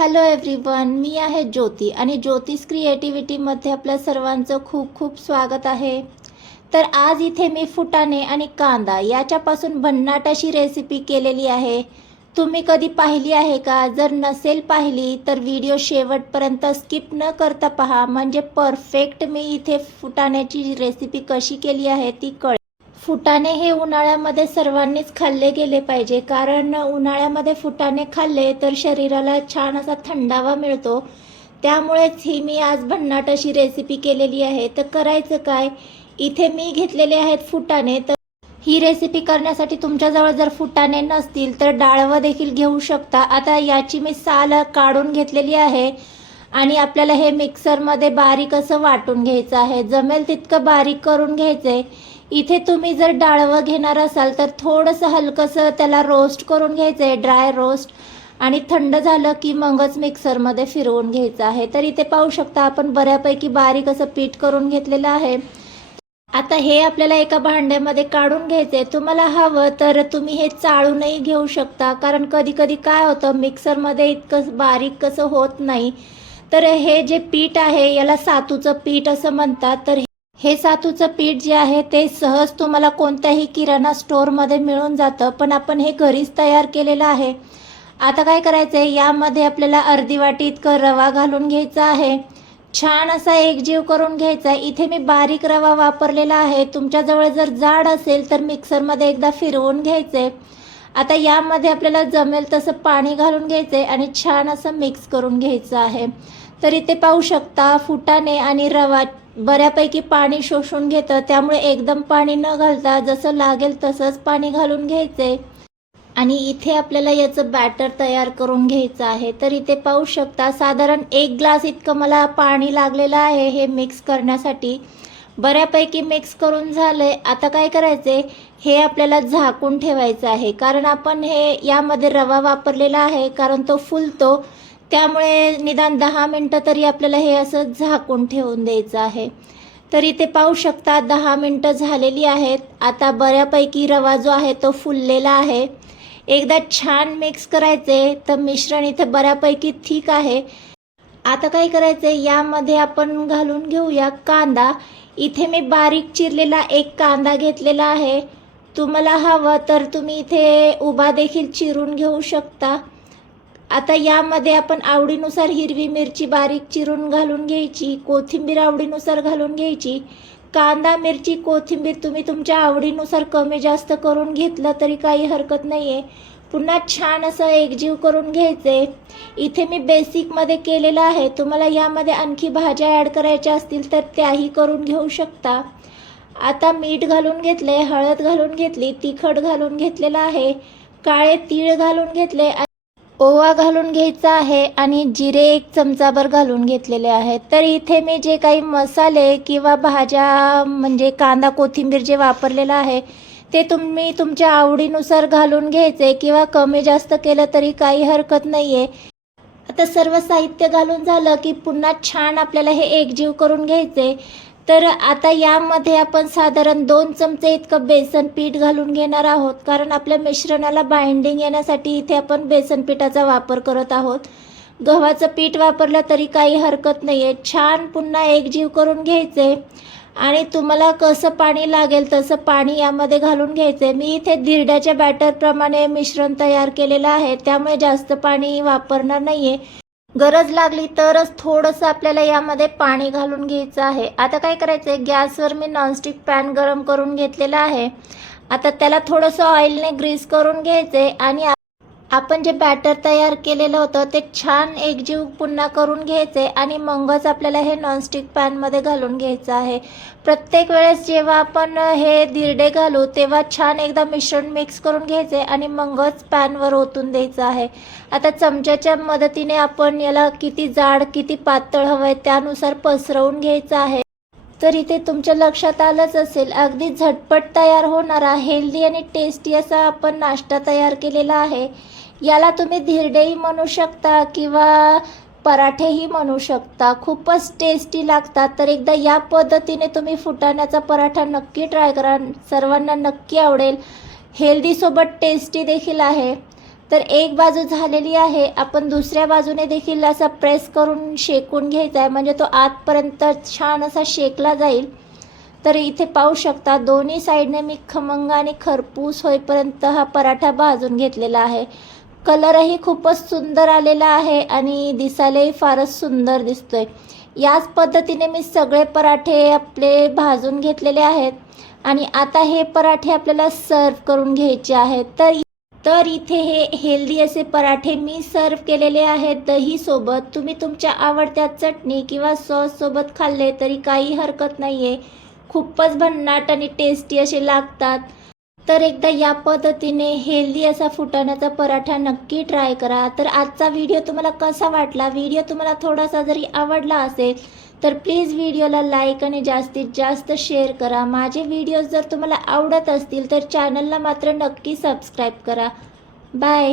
Hello everyone मी आहे ज्योती आणि ज्योतिष क्रिएटिव्हिटीमध्ये आपल्या सर्वांचं खूप खूप स्वागत आहे. तर आज इथे मी फुटाणे आणि कांदा याच्यापासून भन्नाट अशी रेसिपी केलेली आहे. तुम्ही कधी पाहिली आहे का? जर नसेल पाहिली तर व्हिडिओ शेवटपर्यंत स्किप न करता पहा. म्हणजे परफेक्ट मी इथे फुटाण्याची रेसिपी कशी केली आहे ती कळ फुटाणे हे उन्हाळ्यामध्ये सर्वांनीच खाल्ले गेले पाहिजे. कारण उन्हाळ्यामध्ये फुटाणे खाल्ले तर शरीराला छान असा थंडावा मिळतो. त्यामुळेच ही मी आज भन्नाट अशी रेसिपी केलेली आहे. तर करायचं काय? इथे मी घेतलेले आहेत फुटाणे. तर ही रेसिपी करण्यासाठी तुमच्याजवळ जर फुटाणे नसतील तर डाळवं देखील घेऊ शकता. आता याची मी साल काढून घेतलेली आहे. आणि आपल्याला हे मिक्सरमध्ये बारीक असं वाटून घ्यायचं आहे. जमेल तितकं बारीक करून घ्यायचं आहे इथे तुम्ही जर डाळवं घेणार असाल तर थोडंसं हलकंसं त्याला रोस्ट करून घ्यायचं आहे ड्राय रोस्ट आणि थंड झालं की मगच मिक्सरमध्ये फिरवून घ्यायचं आहे. तर इथे पाहू शकता आपण बऱ्यापैकी बारीक असं पीठ करून घेतलेलं आहे. आता हे आपल्याला एका भांड्यामध्ये काढून घ्यायचे तुम्हाला हवं तर तुम्ही हे चाळूनही घेऊ शकता. कारण कधी कधी काय होतं मिक्सरमध्ये इतकं बारीक कसं होत नाही. तर हे जे पीठ आहे याला सातूचं पीठ असं म्हणतात. तर हे सातूचं पीठ जे आहे ते सहज तुम्हाला कोणत्याही किराणा स्टोअरमध्ये मिळून जातं पण आपण हे घरीच तयार केलेलं आहे. आता काय करायचं आहे यामध्ये आपल्याला अर्धी वाटी इतकं रवा घालून घ्यायचा आहे. छान असा एकजीव करून घ्यायचा आहे. इथे मी बारीक रवा वापरलेला आहे. तुमच्याजवळ जर जाड असेल तर मिक्सरमध्ये एकदा फिरवून घ्यायचे आता यामध्ये आपल्याला जमेल तसं पाणी घालून घ्यायचं आहे आणि छान असं मिक्स करून घ्यायचं आहे. तर इथे पाहू शकता फुटाने आणि रवा बऱ्यापैकी पाणी शोषून घेतं त्यामुळे एकदम पाणी न घालता जसं लागेल तसंच पाणी घालून घ्यायचे. आणि इथे आपल्याला याचं बॅटर तयार करून घ्यायचं आहे. तर इथे पाहू शकता साधारण एक ग्लास इतकं मला पाणी लागलेलं आहे हे मिक्स करण्यासाठी. बऱ्यापैकी मिक्स करून झालंय. आता काय करायचे हे आपल्याला झाकून ठेवायचं आहे. कारण आपण हे यामध्ये रवा वापरलेला आहे. कारण तो फुलतो. त्यामुळे निदान दहा मिनटं तरी आपल्याला हे असं झाकून ठेवून द्यायचं आहे. तर इथे पाहू शकता दहा मिनटं झालेली आहेत. आता बऱ्यापैकी रवा जो आहे तो फुललेला आहे. एकदा छान मिक्स करायचे तर मिश्रण इथे बऱ्यापैकी ठीक आहे. आता काय करायचं यामध्ये आपण घालून घेऊया कांदा. इथे मी बारीक चिरलेला एक कांदा घेतलेला आहे. तुम्हाला हवं तर तुम्ही इथे उभा देखील चिरून घेऊ शकता. आता यामध्ये आपण आवडीनुसार हिरवी मिरची बारीक चिरून घालून घ्यायची कोथिंबीर आवडीनुसार घालून घ्यायची. कांदा मिरची कोथिंबीर तुम्ही तुमच्या आवडीनुसार कमी जास्त करून घेतलं तरी काही हरकत नाही आहे पुन्हा छान असं एकजीव करून घ्यायचे. इथे मी बेसिकमध्ये केलेलं आहे. तुम्हाला यामध्ये आणखी भाज्या ॲड करायच्या असतील तर त्याही करून घेऊ शकता. आता मीठ घालून घेतले हळद घालून घेतली तिखट घालून घेतलेलं आहे काळे तीळ घालून घेतले ओवा घालून घ्यायचा आहे आणि जिरे एक चमचाभर घालून घेतलेले आहेत. तर इथे मी जे काही मसाले किंवा भाज्या म्हणजे कांदा कोथिंबीर जे वापरलेलं आहे ते तुम्ही तुमच्या आवडीनुसार घालून घ्यायचे किंवा कमी जास्त केलं तरी काही हरकत नाही आहे आता सर्व साहित्य घालून झालं की पुन्हा छान आपल्याला हे एकजीव करून घ्यायचे. तर आता यामध्ये आपण साधारण दोन चमचे इतकं बेसन पीठ घालून घेणार आहोत. कारण आपल्या मिश्रणाला बाइंडिंग येण्यासाठी इथे आपण बेसन पिठाचा वापर करत आहोत. गव्हाचं पीठ वापरलं तरी काही हरकत नाही आहे छान पुन्हा एकजीव करून घ्यायचे. आणि तुम्हाला कसं पाणी लागेल तसं पाणी यामध्ये घालून घ्यायचं. मी इथे धिरड्याच्या बॅटरप्रमाणे मिश्रण तयार केलेलं आहे. त्यामुळे जास्त पाणी वापरणार नाही आहे गरज लागली तरच थोडंसं आपल्याला यामध्ये पाणी घालून घ्यायचं आहे. आता काय करायचं आहे गॅसवर मी नॉनस्टिक पॅन गरम करून घेतलेला आहे. आता त्याला थोडंसं ऑइलने ग्रीस करून घ्यायचं आहे आणि आपण जे बॅटर तयार केलेलं होतं ते छान एकजीव पुन्हा करून घ्यायचे आणि मगच आपल्याला हे नॉनस्टिक पॅनमध्ये घालून घ्यायचं आहे. प्रत्येक वेळेस जेव्हा आपण हे दिरडे घालू तेव्हा छान एकदा मिश्रण मिक्स करून घ्यायचे आणि मगच पॅनवर ओतून द्यायचं आहे. आता चमच्याच्या मदतीने आपण याला किती जाड किती पातळ हवं आहे त्यानुसार पसरवून घ्यायचं आहे. तर इथे तुमच्या लक्षात आलंच असेल अगदी झटपट तयार होणारा हेल्दी आणि टेस्टी असा आपण नाश्ता तयार केलेला आहे. याला तुम्ही धिरडेही म्हणू शकता किंवा पराठेही म्हणू शकता. खूपच टेस्टी लागतात. तर एकदा या पद्धतीने तुम्ही फुटाण्याचा पराठा नक्की ट्राय करा. सर्वांना नक्की आवडेल. हेल्दीसोबत टेस्टी देखील आहे. तर एक बाजू झालेली आहे. आपण दुसऱ्या बाजूने देखील असा प्रेस करून शेकून घ्यायचा आहे. म्हणजे तो आतपर्यंत छान असा शेकला जाईल. तर इथे पाहू शकता दोन्ही साईडने मी खमंग आणि खरपूस होईपर्यंत हा पराठा भाजून घेतलेला आहे. कलरही खूपच सुंदर आलेला आहे आणि दिसायलाही फारच सुंदर दिसतोय. याच पद्धतीने मी सगळे पराठे आपले भाजून घेतलेले आहेत. आणि आता हे पराठे आपल्याला सर्व करून घ्यायचे आहेत. तर तर इथे हे हेल्दी असे पराठे मी सर्व केलेले आहेत दहीसोबत तुम्ही तुमच्या आवडत्या चटणी किंवा सॉससोबत खाल्ले तरी काही हरकत नाही आहे खूपच भन्नाट आणि टेस्टी असे लागतात. तर एकदा या पद्धतीने हेल्दी असा फुटाण्याचा पराठा नक्की ट्राय करा. तर आजचा व्हिडिओ तुम्हाला कसा वाटला? व्हिडिओ तुम्हाला थोडासा जरी आवडला असेल तर प्लीज व्हिडिओला लाईक आणि जास्तीत जास्त शेअर करा. माझे व्हिडिओज जर तुम्हाला आवडत असतील तर चॅनलला मात्र नक्की सबस्क्राईब करा. बाय